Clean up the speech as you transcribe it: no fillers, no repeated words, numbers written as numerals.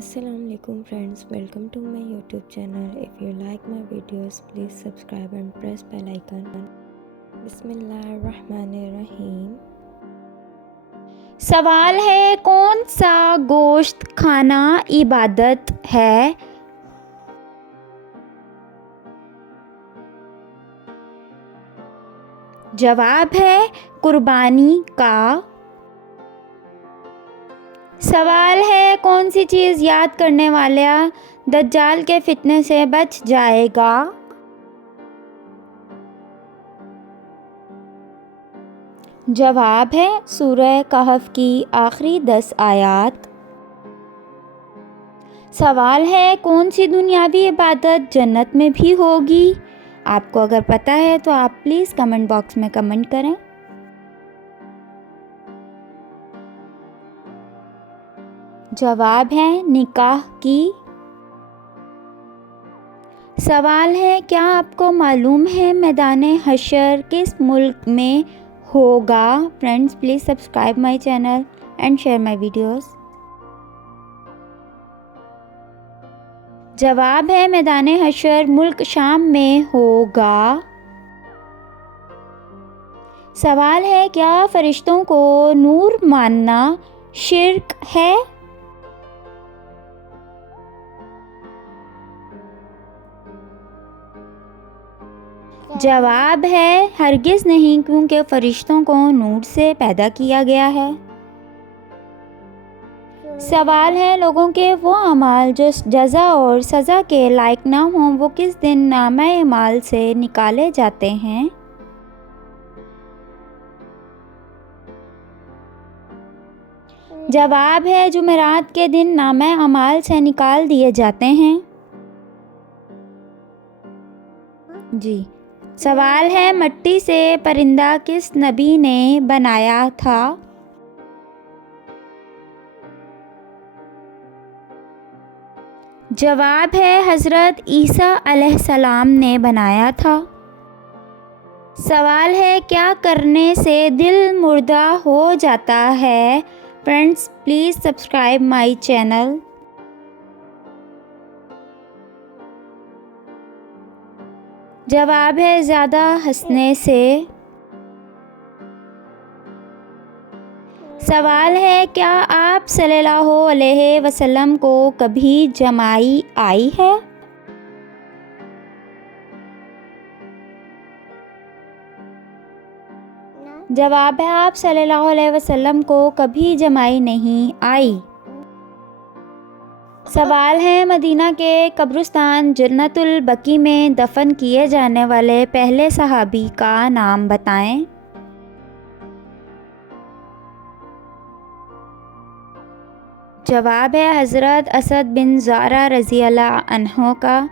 Assalamu alaikum friends, welcome to my YouTube channel. If you like my videos, please subscribe and press bell icon. बिस्मिल्लाहिर्रहमानिर्रहीम। सवाल है, कौन सा गोश्त खाना इबादत है? जवाब है कुर्बानी का। सवाल है, कौन सी चीज़ याद करने वाला दज्जाल के फितने से बच जाएगा? जवाब है सूरह कहफ की आखिरी 10 आयत। सवाल है, कौन सी दुनियावी इबादत जन्नत में भी होगी? आपको अगर पता है तो आप प्लीज़ कमेंट बॉक्स में कमेंट करें। जवाब है निकाह की। सवाल है, क्या आपको मालूम है मैदान हशर किस मुल्क में होगा? Friends, please subscribe my channel and share my videos. जवाब है मैदान हशर मुल्क शाम में होगा। सवाल है, क्या फरिश्तों को नूर मानना शिर्क है? जवाब है हरगिज़ नहीं, क्योंकि फरिश्तों को नूर से पैदा किया गया है। सवाल है, लोगों के वो अमाल जो जज़ा और सज़ा के लायक ना हों, वो किस दिन नामे अमाल से निकाले जाते हैं? जवाब है जुमेरात के दिन नामे अमाल से निकाल दिए जाते हैं। जी। सवाल है, मट्टी से परिंदा किस नबी ने बनाया था? जवाब है हज़रत ईसा अलैहिस्सलाम ने बनाया था। सवाल है, क्या करने से दिल मुर्दा हो जाता है? Friends, please subscribe my channel. जवाब है ज़्यादा हंसने से। सवाल है, क्या आप सल्लल्लाहु अलैहि वसल्लम को कभी जमाई आई है? जवाब है आप सल्लल्लाहु अलैहि वसल्लम को कभी जमाई नहीं आई। सवाल है, मदीना के कब्रिस्तान जन्नतुल बकी में दफन किए जाने वाले पहले सहाबी का नाम बताएं। जवाब है हज़रत असद बिन ज़ारा रज़ी अल्लाह अन्हो का।